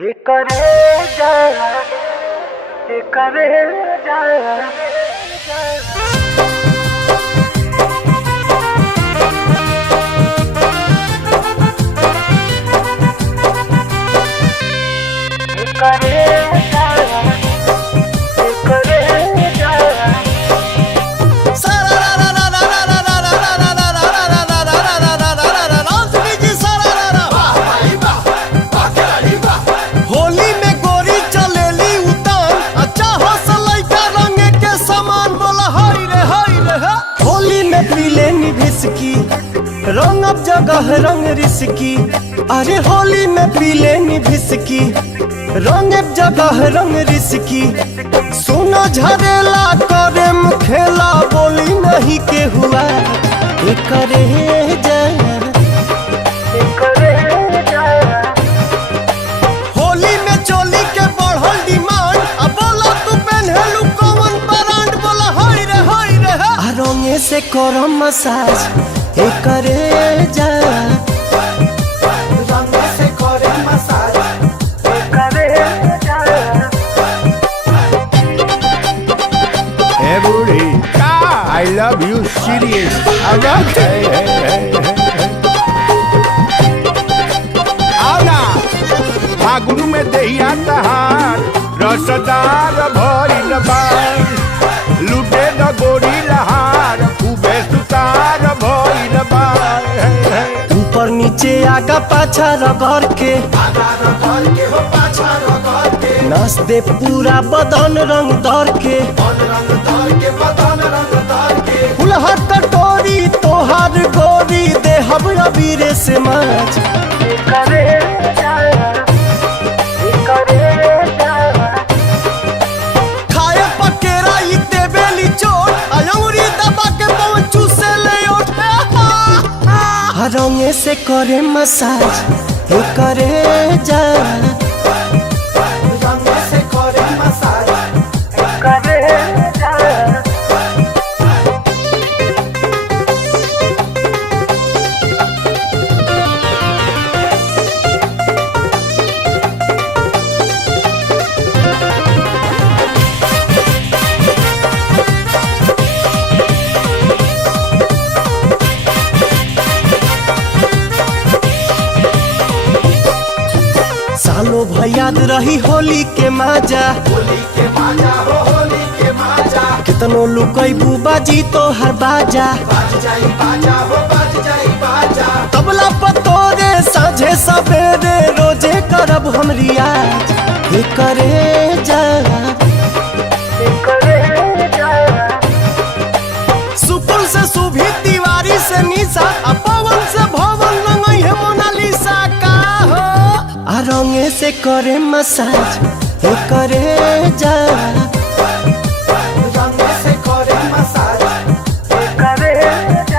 ये करे जा, ये करे जा। ये करे जा, ये करे जा। होली में गोरी चलेली उतान, अच्छा हौसला का रंग के समान बोला हाय रे हाय रे। होली में पीले निभिसकी रंग अब जगह रंग रिसकी। अरे होली में पीले निभिसकी रंग अब जगह रंग रिसकी। सोना झरेला करे मुखेला बोली नहीं के हुआ ये करे जा, ये करे जा। होली में चोली के बढ़ल डिमांड। अब बोला तू पहनलू कौन ब्रांड बोला हाय रे हाय रे। आ रंगे से करो मसाज ये करे जा, रंगे से करे मसाज ये करे जा। Hey, booty. I love you, serious. I love आना फागुन में दहिया तहार रसदार भइल बा। लुटे द गोरी लहार खूबे सुतार भइल बा। ऊपर नीचे आगा पाछा रगड़ के नस दे पूरा बदन रंग दर के। फुलहर कटोरी तोहार गोरी दे हम अबीरे से माच। ये करे जा, ये करे जा। खाए पकेरा ई देबेली चोट अंगुरी दबा के पहुंचू से ले उठे। रंगे से करे मसाज ये करे जा, रंगे से करे मसाज ये करे जा। सालो भयाद रही होली के माजा। कितनो लुकैबू बाजी तो हर बाजा। तबला पतोरे साझे सवेरे रोजे करब हम रियाज ये करे जा, ये करे जा। सुपुल से सुभी तिवारी से निशा आ पवन से भवन रंगई है मोनालिसा का हो। आ रंगे से करे मसाज ये करे जा, रंगे से करे मसाज ये करे जा।